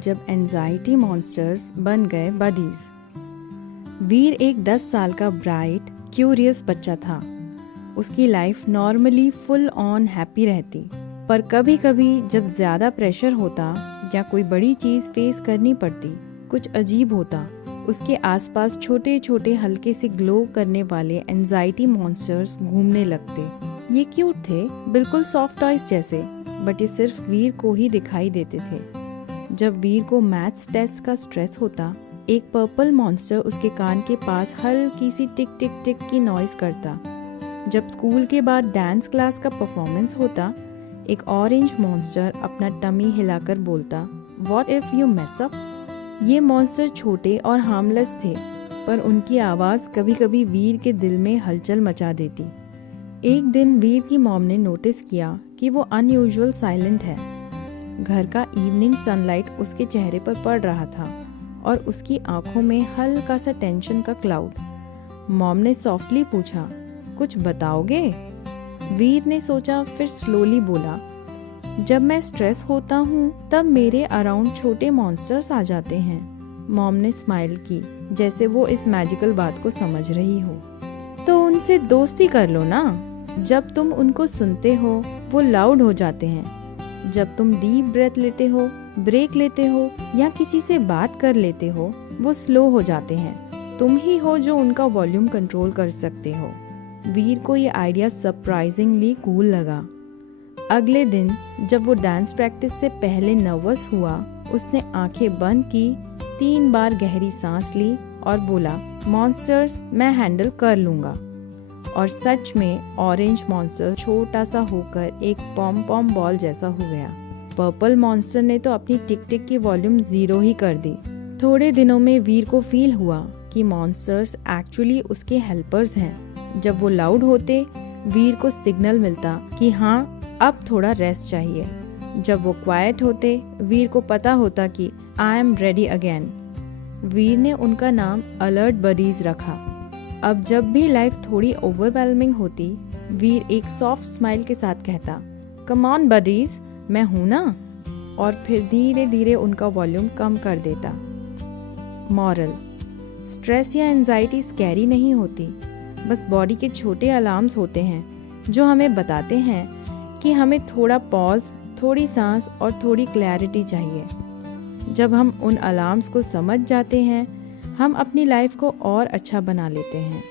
जब anxiety monsters बन गए बडीज। वीर एक 10 साल का ब्राइट क्यूरियस बच्चा था। उसकी life normally full on happy रहती, पर कभी कभी जब ज़्यादा प्रेशर होता या कोई बड़ी चीज़ फेस करनी पड़ती, कुछ अजीब होता। उसके आसपास छोटे छोटे हल्के से ग्लो करने वाले एंजाइटी मॉन्स्टर्स घूमने लगते। ये क्यूट थे, बिल्कुल सॉफ्ट टॉयज जैसे, बट ये सिर्फ वीर को ही दिखाई देते थे। जब वीर को मैथ्स टेस्ट का स्ट्रेस होता, एक पर्पल मॉन्स्टर उसके कान के पास हल्की सी टिक टिक टिक की नॉइज करता। जब स्कूल के बाद डांस क्लास का परफॉर्मेंस होता, एक ऑरेंज मॉन्स्टर अपना टमी हिलाकर बोलता, what if you mess up. ये मॉन्स्टर छोटे और हार्मलेस थे, पर उनकी आवाज़ कभी कभी वीर के दिल में हलचल मचा देती। एक दिन वीर की मॉम ने नोटिस किया कि वो अनयूजुअल साइलेंट है। घर का इवनिंग सनलाइट उसके चेहरे पर पड़ रहा था और उसकी आंखों में हल्का सा टेंशन का क्लाउड। मॉम ने सॉफ्टली पूछा, कुछ बताओगे? वीर ने सोचा, फिर स्लोली बोला, जब मैं स्ट्रेस होता हूँ तब मेरे अराउंड छोटे मॉन्स्टर्स आ जाते हैं। मॉम ने स्माइल की, जैसे वो इस मैजिकल बात को समझ रही हो। तो उनसे दोस्ती कर लो ना। जब तुम उनको सुनते हो वो लाउड हो जाते हैं। जब तुम डीप ब्रेथ लेते हो, ब्रेक लेते हो या किसी से बात कर लेते हो, वो स्लो हो जाते हैं। तुम ही हो जो उनका वॉल्यूम कंट्रोल कर सकते हो। वीर को ये आइडिया सरप्राइजिंगली कूल लगा। अगले दिन जब वो डांस प्रैक्टिस से पहले नर्वस हुआ, उसने आंखें बंद की, 3 बार गहरी सांस ली और बोला, मॉन्स्टर्स मैं हैंडल कर लूंगा। और सच में ऑरेंज मॉन्स्टर छोटा सा होकर एक पॉम पॉम बॉल जैसा हो गया। पर्पल मॉन्स्टर ने तो अपनी टिक टिक की वॉल्यूम 0 ही कर दी। थोड़े दिनों में वीर को फील हुआ कि मॉन्स्टर्स एक्चुअली उसके हेल्पर्स हैं। जब वो लाउड होते, वीर को सिग्नल मिलता कि हाँ, अब थोड़ा रेस्ट चाहिए। जब वो क्वाइट होते, वीर को पता होता कि आई एम रेडी अगेन। वीर ने उनका नाम अलर्ट बडीज रखा। अब जब भी लाइफ थोड़ी ओवरवेलमिंग होती, वीर एक सॉफ्ट स्माइल के साथ कहता, कम ऑन बडीज, मैं हूं ना, और फिर धीरे धीरे उनका वॉल्यूम कम कर देता। मॉरल: स्ट्रेस या एंजाइटी स्कैरी नहीं होती, बस बॉडी के छोटे अलार्म्स होते हैं जो हमें बताते हैं कि हमें थोड़ा पॉज, थोड़ी सांस और थोड़ी क्लैरिटी चाहिए। जब हम उन अलार्म्स को समझ जाते हैं, हम अपनी लाइफ को और अच्छा बना लेते हैं।